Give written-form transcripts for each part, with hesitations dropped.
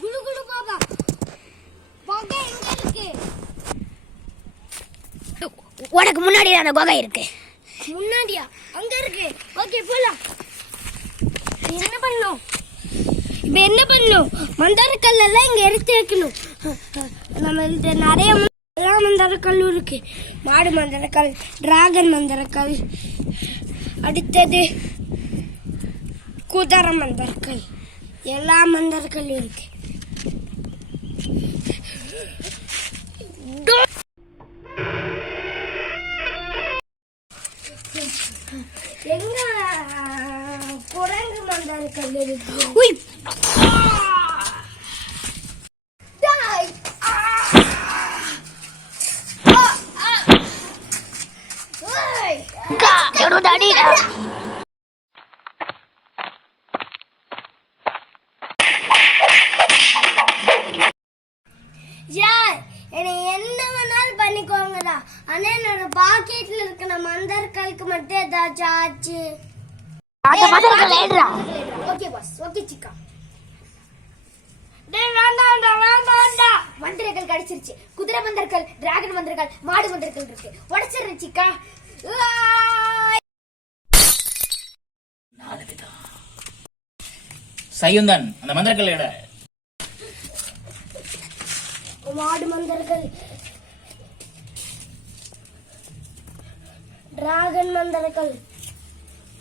குடு குடு பாபா குகை எங்க இருக்கு? உனக்கு முன்னாடி அந்த குகை இருக்கு. முன்னாடியா? அங்க இருக்கு. ஓகே போலாம். என்ன பண்ணணும்? இப்ப என்ன பண்ணணும்? மந்தாரக்கல் எல்லாம் இங்க எடுத்து வைக்கணும். நம்ம இந்த நிறைய மந்தாரக்கல் இருக்கு. மாடு மந்தாரக்கல், டிராகன் மந்தாரக்கல், அடுத்தது குதிரை மந்தாரக்கல், எல்லா மந்தாரக்கல்லும் இருக்கு. எங்க குரங்கு மந்தாரக்கல் இருக்கு? என்ன வேணாலும் பண்ணிக்கோங்கடா. ஆனா என்னோட பாக்கெட்ல இருக்கிற மந்தாரக்கல்லுக்கு மட்டும் ஏதாச்சும் ஆச்சு. Okay boss. ஓகே சிக்கா. மந்திரக்கல் கிடைச்சிருச்சு. குதிரை மந்திரக்கல், டிராகன் மந்திரக்கல், மாடு மந்திரக்கல் இருக்கு. உடைச்சிடுறேன் சிக்கா. சையுந்தன் அந்த மந்திரக்கல் எட. மாடு மந்திரக்கல், டிராகன் மந்திரக்கல்,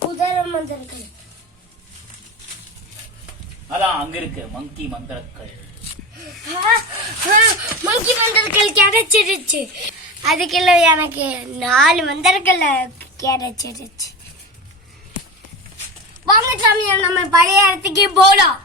குதிரை மந்திரக்கல். அதான் அங்க இருக்கு மங்கி மந்திரக்கல். மங்கி மந்திரக்கல் கிடைச்சிருச்சு. அதுக்குள்ள எனக்கு 4 மந்திரக்கல் கிடைச்சிருச்சு. வாங்க சாமி, நம்ம பழைய இடத்துக்கே போலாம்.